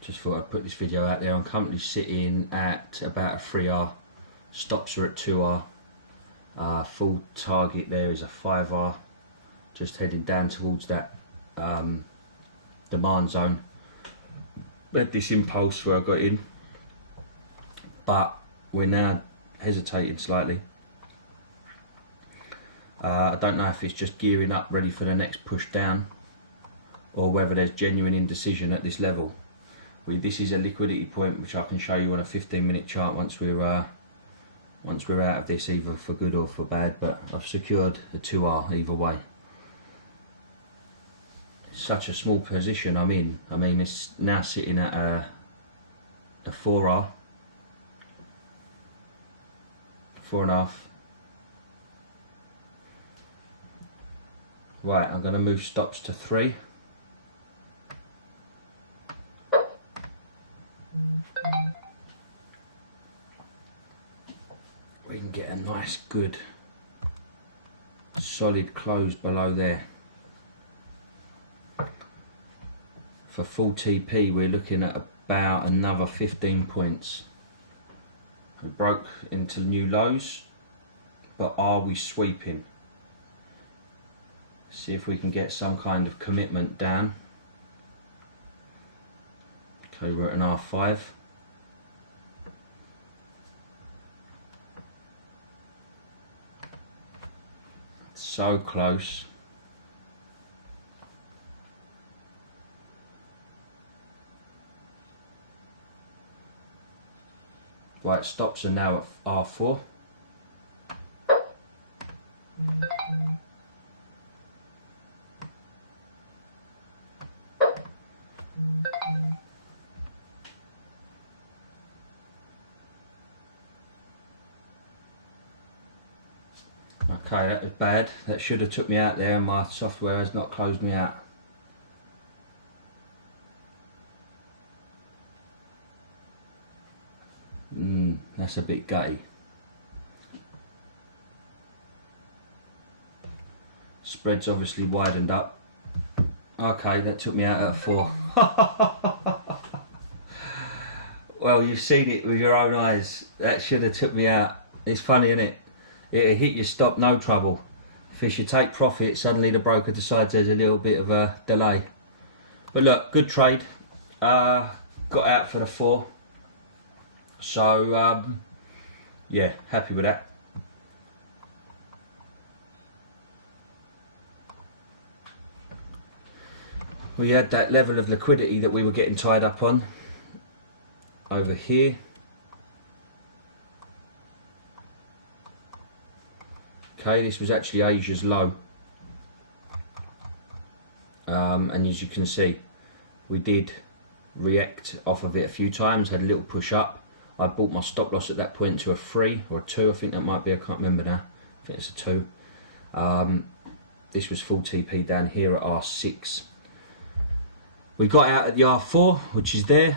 just thought I'd put this video out there. I'm currently sitting at about a 3R, stops are at 2R, full target there is a 5R, just heading down towards that demand zone. Had this impulse where I got in, but we're now hesitating slightly. I don't know if it's just gearing up ready for the next push down, or whether there's genuine indecision at this level. This is a liquidity point which I can show you on a 15-minute chart once we're out of this, either for good or for bad. But I've secured the 2R either way. Such a small position I'm in. I mean, it's now sitting at a 4R, 4.5. Right, I'm going to move stops to 3. We can get a nice, good, solid close below there. For full TP, we're looking at about another 15 points. We broke into new lows, but are we sweeping? See if we can get some kind of commitment down. Okay, we're at an R5. So close. Right, stops are now at R4. Okay, that was bad. That should have took me out there, and my software has not closed me out. That's a bit gutty. Spread's obviously widened up. Okay, that took me out at a 4. Well, you've seen it with your own eyes. That should have took me out. It's funny, isn't it? It'll hit your stop, no trouble. If you take profit, suddenly the broker decides there's a little bit of a delay. But look, good trade. Got out for the 4. So, yeah, happy with that. We had that level of liquidity that we were getting tied up on over here. Okay, this was actually Asia's low. And as you can see, we did react off of it a few times, had a little push up. I bought my stop loss at that point to a 3 or a 2, I think that might be, I can't remember now. I think it's a 2. This was full TP down here at R6. We got out at the R4, which is there.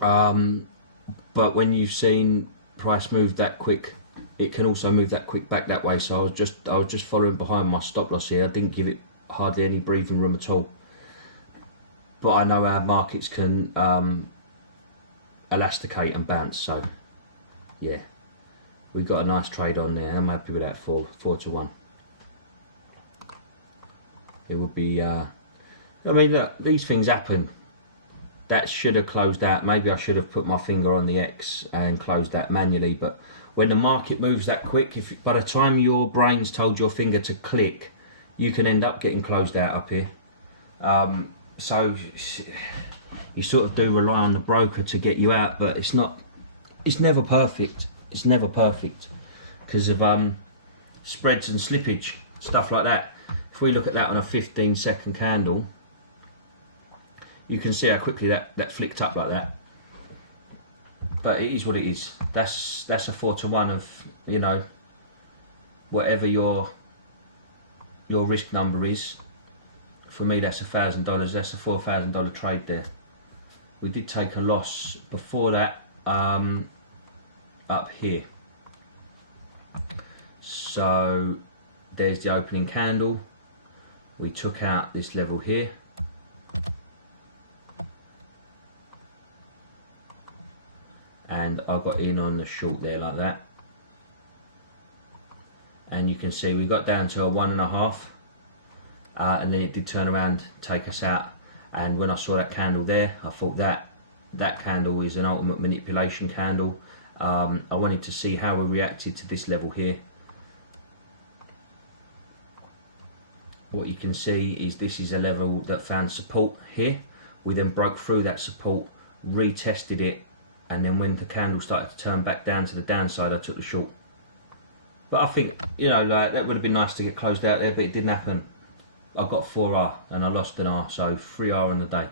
But when you've seen price move that quick, it can also move that quick back that way. So I was just following behind my stop loss here. I didn't give it hardly any breathing room at all. But I know our markets can elasticate and bounce. So yeah, we got a nice trade on there. I'm happy with that 4 to 1. It would be. I mean, look, these things happen. That should have closed out. Maybe I should have put my finger on the X and closed that manually. But when the market moves that quick, if by the time your brain's told your finger to click, you can end up getting closed out up here. So you sort of do rely on the broker to get you out, but it's never perfect. It's never perfect because of spreads and slippage, stuff like that. If we look at that on a 15-second candle, you can see how quickly that flicked up like that. But it is what it is. That's a 4 to 1 of, you know, whatever your risk number is. For me, that's $1,000. That's a $4,000 trade there. We did take a loss before that up here. So there's the opening candle. We took out this level here. and I got in on the short there like that, and you can see we got down to a 1.5, and then it did turn around, take us out. And when I saw that candle there, I thought that candle is an ultimate manipulation candle. I wanted to see how we reacted to this level here. What you can see is this is a level that found support here. We then broke through that support, retested it, and then when the candle started to turn back down to the downside, I took the short. But I think, you know, like, that would have been nice to get closed out there, but it didn't happen. I got 4R and I lost an R, so 3R on the day.